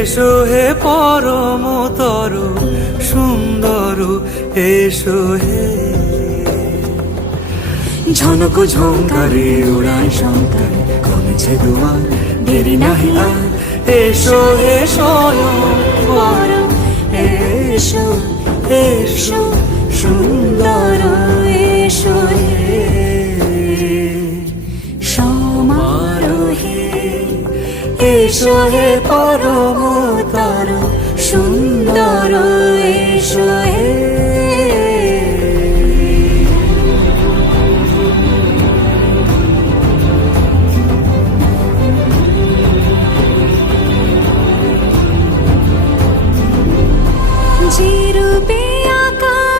এসো হে পরম তরু সুন্দর, এসো হে। ঝনক ঝঙ্কারে উড়ায় শঙ্কার, কমেছে দুয়ার, দেরি নাহি আর। এসো হে স্বয়ং বরং, এসো এসো সুন্দর, এসো হে সমারোহে। এসো হে